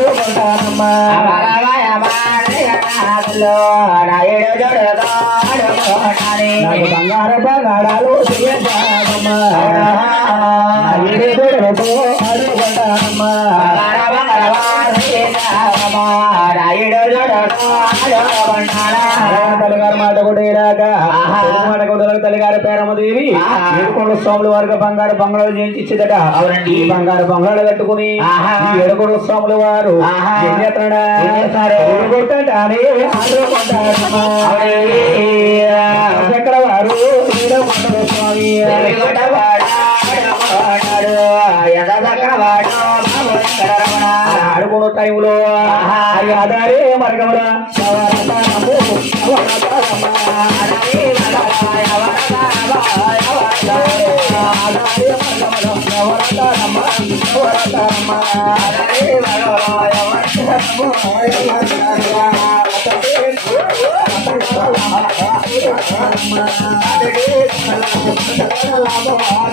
ఆడుకుంటానమ్మా నాకు బంగారు బంగారాలు చేశానమ్మా తల్లిగారు మాట కూడా ఇలాగ మాట కూడా తల్లిగారి పేరమ్మదేవి ఏడుకొండ స్వాముల వారికి బంగారు బంగాళాలు చేయించి ఇచ్చేదట అవునండి. ఈ బంగారు బంగాళాలు కట్టుకుని ఏడుకొండ స్వాముల వారు. ఎక్కడ వారు? స్వామి. ఆడుకున్న టైంలో మరగమరా. ఈ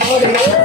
రాత్రి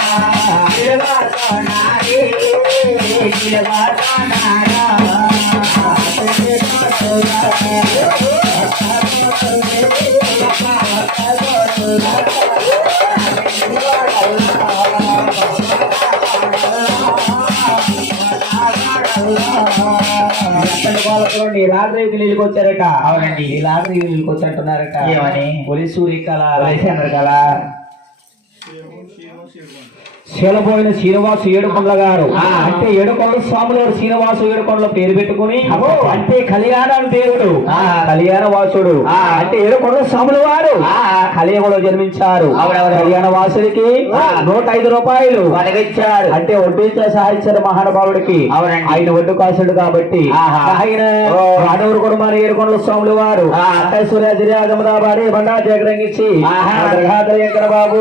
వచ్చారట అవునండి. ఈ రాత్రి నీళ్ళకి వచ్చారంటున్నారట ఏమని? పోలీసు సూర్యకళ వయసు కదా శీలపోయిన శ్రీనివాసు ఏడుకొండల గారు. అంటే ఏడుకొండల స్వాముల శ్రీనివాసు ఏడుకొండల పేరు పెట్టుకుని. అంటే కళ్యాణ దేవుడు ఆ. కళ్యాణ వాసుడు ఆ. అంటే ఏడుకొండల స్వాముల వారు. కలియుగంలో జన్మించారు. కళ్యాణ వాసుడికి. నూట ఐదు రూపాయలు వడగిచ్చాడు అంటే వడ్డీ సాధించారు మహానుభావుడికి. ఆయన ఒడ్డు కాసుడు కాబట్టి. ఆయన. వాడూరు కుటుంబాన్ని ఏడుకొండల స్వాములు వారు ఆ. సూర్య జిరాగమదాబాడి బండా. గ్రహాదర బాబు.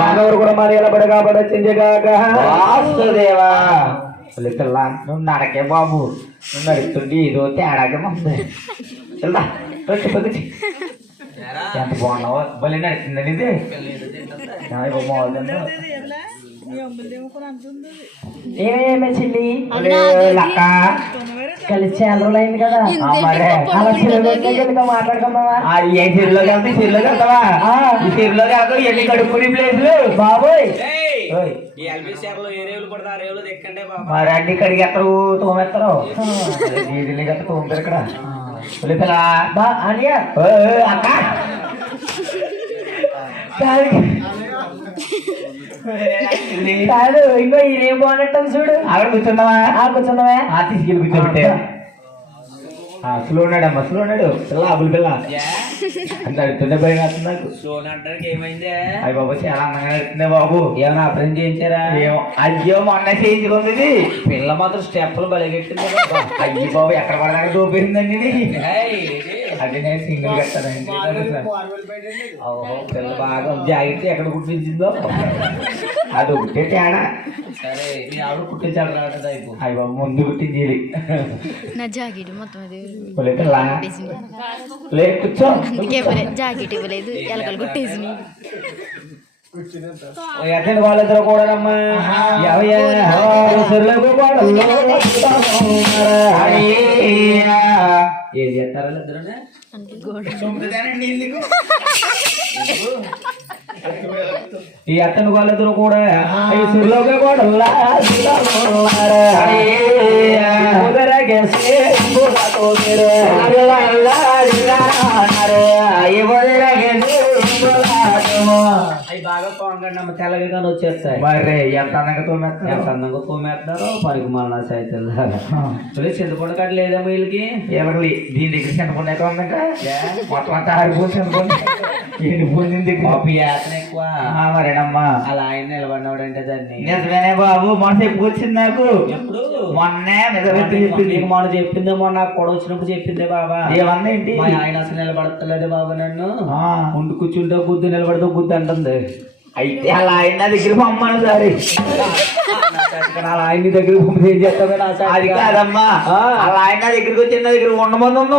వాడూరు కుటుంబాన్ని నిలబడగా పడచిందిగాక వాసుదేవా. పిల్ల నువ్వు నడకే బాబు. నువ్వు నడుస్తుంటే ఏదో తేడాగా ఉంది పక్కచి ఎంత బాగున్నావో? భలే నడుతుందండి ఇది. ఏమేమి చెల్లి? లక్క కలిసి చాలా రోజులైంది కదా. ఆ మరే. అలా మాట్లాడుకుందామా? ఏ వెళ్తే వెళ్తావా వెళ్తావు ఎన్ని కడుక్కుని ప్లేసులు? బాబోయ్. ఈ ఎల్బీ లో ఏ రేవులు పడతా రేవులు దెక్కండి బాబా మరి అన్ని కడిగి ఎత్తరు తోమెత్తరు వీధిని గట్ట తోముతారు ఇక్కడ. పిల్ల బా అనియా ఓయ్, ఓయ్, అక్క. కాదు ఇంకో ఇదేం బాగున్నట్టు చూడు. ఆవిడ కూర్చున్నావా ఆ కూర్చున్నావా ఆ తీసుకెళ్ళి కూర్చోబెట్టే. స్లో ఉన్నాడమ్మా స్లో ఉన్నాడు. పిల్ల అబుల్ పిల్ల. అంత అడుగుతుండే భయం కాదు నాకు. అంటానికి ఏమైందే? అయ్య బాబు చాలా అందంగా నడుతుందే బాబు. ఏమైనా అప్రెంట్ చేయించారా? ఏమో అయ్యో మొన్న చేయించుకుంది. పిల్ల మాత్రం స్టెప్పులు బలిగెట్టింది. అయ్యి బాబు ఎక్కడ పడదాకా దోపేసిందండి అది నేను సింగిల్ కట్టానండి ఓహో పిల్ల బాగా జాకెట్ ఎక్కడ కుట్టించిందో అది ఒకటే తేడా. సరే మీ ఆవిడ కుట్టించాడు రావడం అయిపో అయ్య బాబు ముందు కుట్టింది ఇది. నా జాకెట్ మొత్తం అది. ఒలే పిల్ల కొట్టేసింది లే కూర్చో. అందుకే ఇవ్వలేదు జాకెట్ ఇవ్వలేదు. ఎలకలు కొట్టేసింది ఎట్టండి వాళ్ళిద్దరు కూడానమ్మా ఎవరు ఏం చేస్తారా గోడ ఈ అత్తని వాళ్ళిద్దరు కూడా ఈ సుర్లోకి కూడా అమ్మ తెల్లగా కానీ వచ్చేస్తాయి. మరి ఎంత అందంగా తోమేస్తున్నారు. ఎంత అందంగా తోమేస్తున్నారు పనికి మన సైతం చింతపండు కట్ట లేదమ్మా వీళ్ళకి. ఎలగలి దీని దగ్గర చింతపండు ఎక్కువ ఉందంట. మొత్తం అంతా ఆరిపోయి చింతపండు. ఎండిపోయింది కాపీ వేతన ఎక్కువ. ఆ, మరేనమ్మా? అలా ఆయన నిలబడినాడు అంటే దాన్ని. నిజమేనే బాబు మొన్న వచ్చింది నాకు. ఎప్పుడు? మొన్నే నిజమెత్తి చెప్పింది. మొన్న చెప్పిందేమో నాకు కూడా వచ్చినప్పుడు చెప్పిందే బాబా. ఏమన్నా ఏంటి? ఆయన అసలు నిలబడతలేదు బాబా నన్ను. ఉండి కూర్చుంటే బుద్ధి నిలబడితే బుద్ధి అంటుంది. అయితే అలా ఆయన దగ్గర పొమ్మను సారి. అలా ఆయన దగ్గర పంపితే ఏం చేస్తావే? నా అది కాదమ్మా. అలా ఆయన దగ్గరికి వచ్చి నా దగ్గర ఉండమని ఉన్నావు.